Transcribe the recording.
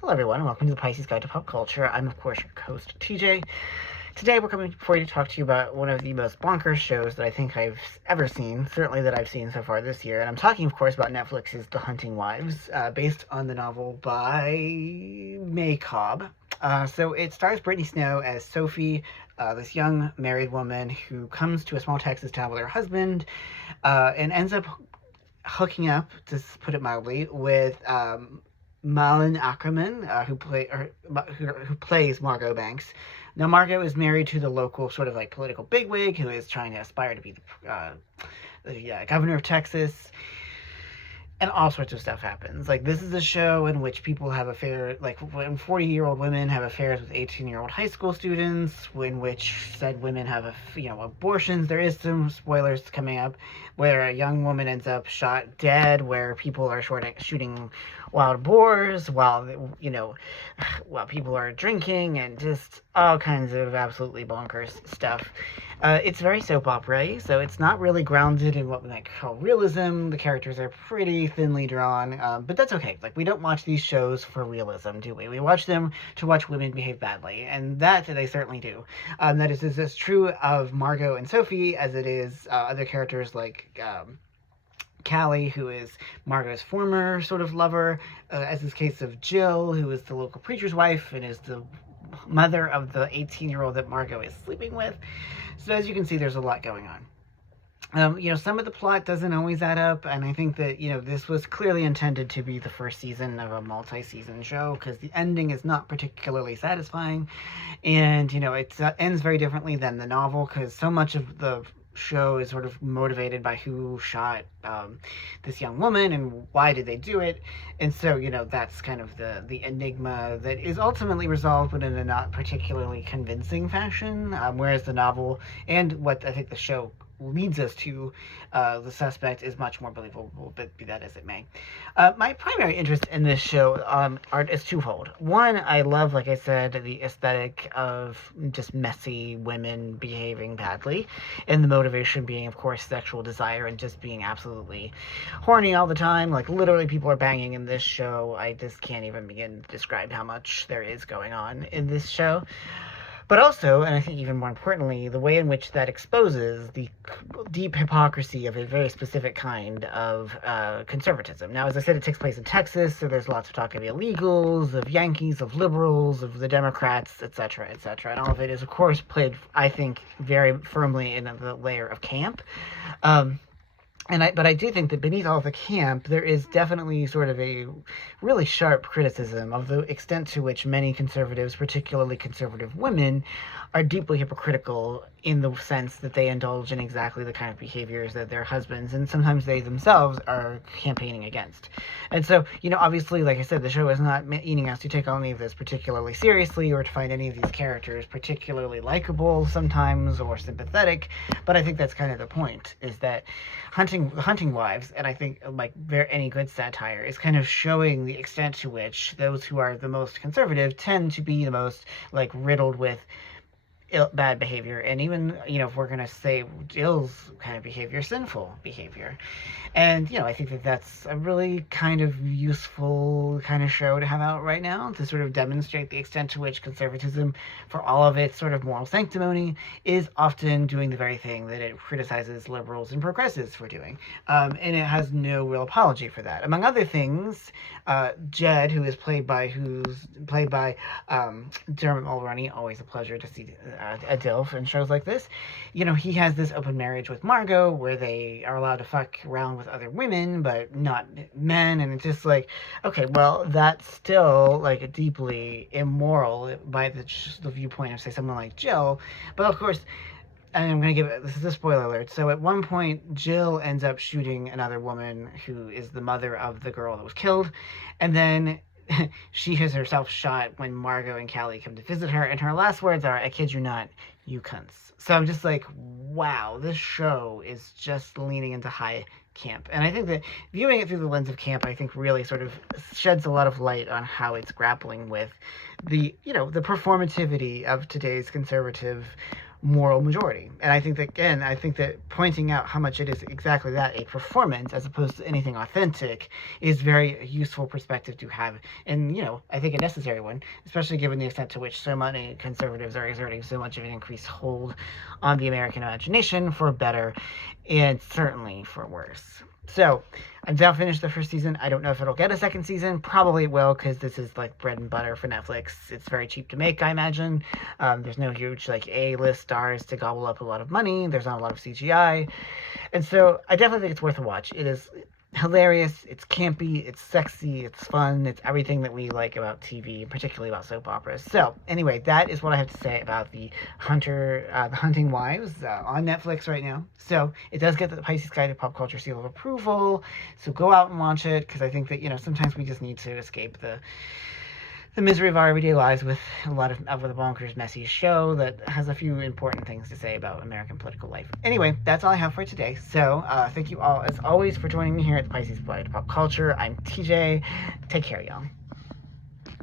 Hello everyone, and welcome to the Pisces Guide to Pop Culture. I'm of course your host, TJ. Today we're coming for you to talk to you about one of the most bonkers shows that I think I've ever seen, certainly that I've seen so far this year. And I'm talking of course about Netflix's The Hunting Wives, based on the novel by May Cobb. So it stars Brittany Snow as Sophie, this young married woman who comes to a small Texas town with her husband, and ends up hooking up, to put it mildly, with Malin Ackerman, who plays Margot Banks. Now, Margot is married to the local sort of like political bigwig who is trying to aspire to be the governor of Texas, and all sorts of stuff happens. Like, this is a show in which people have affairs, like when 40-year-old women have affairs with 18-year-old high school students, in which said women have abortions. There is some spoilers coming up where a young woman ends up shot dead, where people are shooting wild boars while people are drinking, and just all kinds of absolutely bonkers stuff. It's very soap opera-y, so it's not really grounded in what we might call realism. The characters are pretty thinly drawn, but that's okay. Like, we don't watch these shows for realism, do we? We watch them to watch women behave badly, and that they certainly do. That is as true of Margot and Sophie as it is other characters like Callie, who is Margot's former sort of lover, as this case of Jill, who is the local preacher's wife and is the mother of the 18-year-old that Margot is sleeping with. So as you can see, there's a lot going on. Some of the plot doesn't always add up, and I think that, this was clearly intended to be the first season of a multi-season show, because the ending is not particularly satisfying, and, it ends very differently than the novel, because so much of the show is sort of motivated by who shot this young woman and why did they do it, and so that's kind of the enigma that is ultimately resolved, but in a not particularly convincing fashion, whereas the novel and what I think the show leads us to, the suspect is much more believable, but be that as it may. My primary interest in this show art is twofold. One, I love, like I said, the aesthetic of just messy women behaving badly, and the motivation being, of course, sexual desire and just being absolutely horny all the time. Like, literally, people are banging in this show. I just can't even begin to describe how much there is going on in this show. But also, and I think even more importantly, the way in which that exposes the deep hypocrisy of a very specific kind of conservatism. Now, as I said, it takes place in Texas, so there's lots of talk of illegals, of Yankees, of liberals, of the Democrats, etc., etc. And all of it is, of course, played, I think, very firmly in the layer of camp. But I do think that beneath all the camp, there is definitely sort of a really sharp criticism of the extent to which many conservatives, particularly conservative women, are deeply hypocritical in the sense that they indulge in exactly the kind of behaviors that their husbands and sometimes they themselves are campaigning against. And so, obviously, like I said, the show is not meaning us to take any of this particularly seriously or to find any of these characters particularly likable sometimes or sympathetic, but I think that's kind of the point, is that Hunting Wives, and I think like any good satire, is kind of showing the extent to which those who are the most conservative tend to be the most like riddled with bad behavior, and even if we're gonna say Jill's kind of behavior, sinful behavior. And I think that that's a really kind of useful kind of show to have out right now, to sort of demonstrate the extent to which conservatism, for all of its sort of moral sanctimony, is often doing the very thing that it criticizes liberals and progressives for doing, and it has no real apology for that. Among other things, Jed, who is played by Dermot Mulroney, always a pleasure to see a DILF in shows like this. He has this open marriage with Margot where they are allowed to fuck around with other women but not men, and it's just like, okay, well, that's still like a deeply immoral by the viewpoint of, say, someone like Jill. But of course, and I'm going to this is a spoiler alert. So at one point, Jill ends up shooting another woman who is the mother of the girl that was killed, and then she has herself shot when Margot and Callie come to visit her, and her last words are, "I kid you not, you cunts." So I'm just like, wow, this show is just leaning into high camp. And I think that viewing it through the lens of camp, I think really sort of sheds a lot of light on how it's grappling with the performativity of today's conservative moral majority. And I think that, again, I think that pointing out how much it is exactly that, a performance as opposed to anything authentic, is very useful perspective to have. And, I think a necessary one, especially given the extent to which so many conservatives are exerting so much of an increased hold on the American imagination, for better and certainly for worse. So, I've now finished the first season. I don't know if it'll get a second season. Probably it will, because this is like bread and butter for Netflix. It's very cheap to make, I imagine. There's no huge A-list stars to gobble up a lot of money. There's not a lot of CGI. And so I definitely think it's worth a watch. It is hilarious, it's campy, it's sexy, it's fun, it's everything that we like about TV, particularly about soap operas. So, anyway, that is what I have to say about the Hunting Wives on Netflix right now. So, it does get the Pisces Guide to Pop Culture seal of approval, so go out and watch it, because I think that, sometimes we just need to escape the misery of our everyday lives with a lot of a bonkers, messy show that has a few important things to say about American political life. Anyway, that's all I have for today. So, thank you all, as always, for joining me here at the Pisces Guide to Pop Culture. I'm TJ. Take care, y'all.